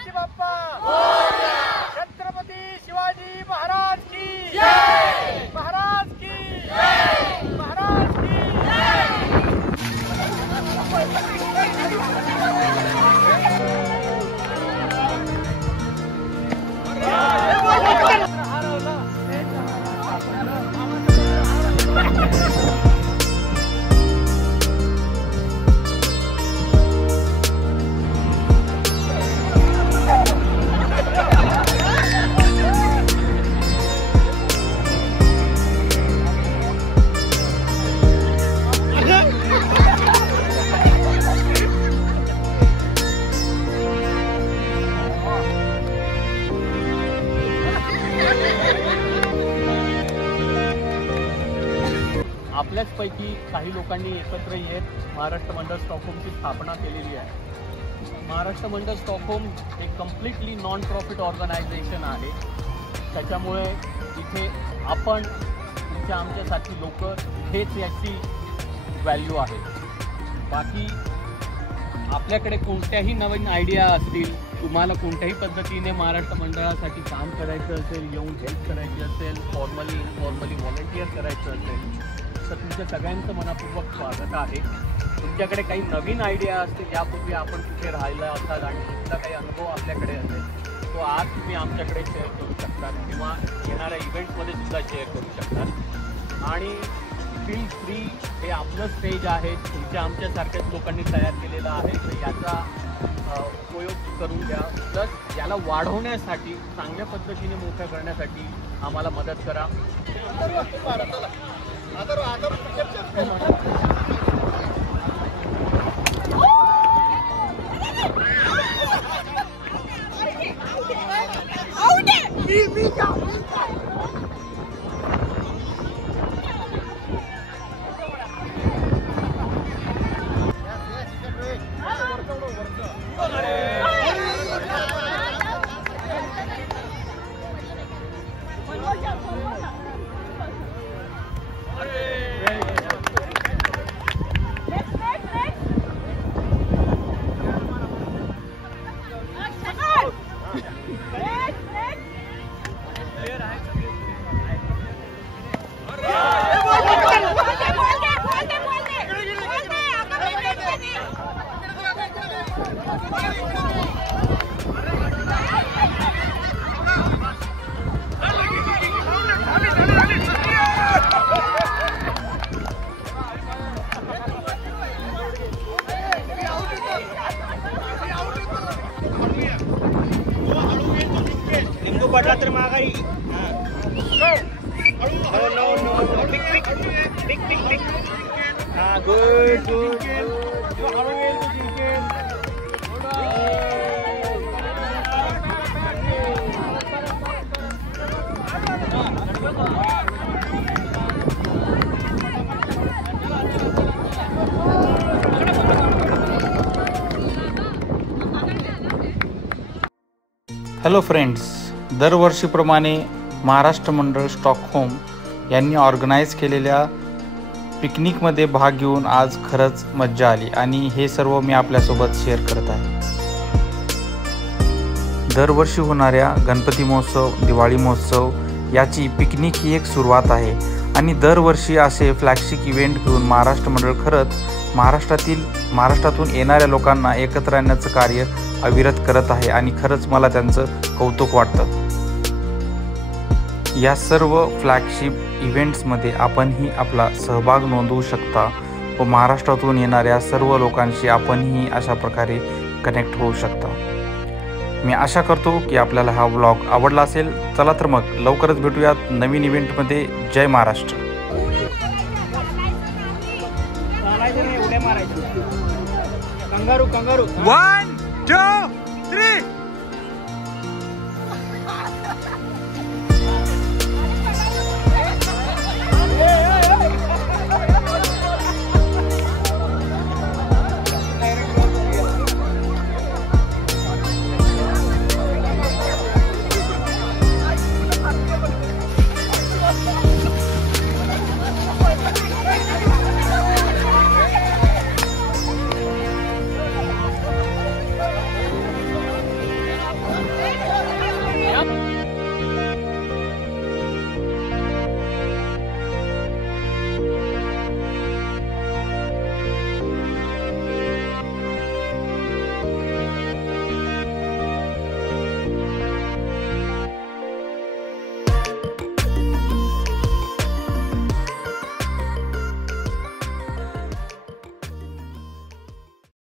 गणपती बाप्पा मोरया, छत्रपती शिवाजी महाराज की जय, महाराज की जय, महाराज की जय। आपल्याचपैकी काही लोकांनी एकत्र येत महाराष्ट्र मंडळ स्टॉकहोमची स्थापना केलेली आहे। महाराष्ट्र मंडळ स्टॉकहोम हे कम्प्लिटली नॉन प्रॉफिट ऑर्गनायझेशन आहे। त्याच्यामुळे इथे आपण तुमच्या आमच्यासारखी लोक हेच याची व्हॅल्यू आहे। बाकी आपल्याकडे कोणत्याही नवीन आयडिया असतील, तुम्हाला कोणत्याही पद्धतीने महाराष्ट्र मंडळासाठी काम करायचं असेल, येऊन हेल्प करायची असेल, फॉर्मली इनफॉर्मली व्हॉलंटियर करायचं असेल, तर तुमच्या सगळ्यांचं मनापूर्वक स्वागत आहे। तुमच्याकडे काही नवीन आयडिया असतील, यापूर्वी आपण कुठे राहिला असाल आणि तुमचा काही अनुभव आपल्याकडे असेल, तो आज तुम्ही आमच्याकडे शेअर करू शकता किंवा येणाऱ्या इव्हेंट्समध्ये सुद्धा शेअर करू शकता। आणि फील फ्री हे आपलं स्टेज आहे, तुमच्या आमच्यासारख्याच लोकांनी तयार केलेलं आहे, तर याचा उपयोग करून घ्या। प्लस याला वाढवण्यासाठी, चांगल्या पद्धतीने मोठं करण्यासाठी आम्हाला मदत करा। पडला तर माघारी गुड गुड हॅलो फ्रेंड्स, दरवर्षीप्रमाणे महाराष्ट्र मंडळ स्टॉकहोम यांनी ऑर्गनाईज केलेल्या पिकनिकमध्ये भाग घेऊन आज खरंच मज्जा आली आणि हे सर्व मी आपल्यासोबत शेअर करत आहे। दरवर्षी होणाऱ्या गणपती महोत्सव, दिवाळी महोत्सव याची पिकनिक ही एक सुरुवात आहे आणि दरवर्षी असे फ्लॅगशिप इव्हेंट घेऊन महाराष्ट्र मंडळ खरंच महाराष्ट्रातून येणाऱ्या लोकांना एकत्र आणण्याचं कार्य अविरत करत आहे आणि खरंच मला त्यांचं कौतुक वाटतं। या सर्व फ्लॅगशिप इव्हेंट्समध्ये आपणही आपला सहभाग नोंदवू शकता व महाराष्ट्रातून येणाऱ्या सर्व लोकांशी आपणही अशा प्रकारे कनेक्ट होऊ शकता। मी आशा करतो की आपल्याला हा व्लॉग आवडला असेल। चला तर मग लवकरच भेटूयात नवीन इव्हेंटमध्ये। जय महाराष्ट्र। कंगारू 1 2 3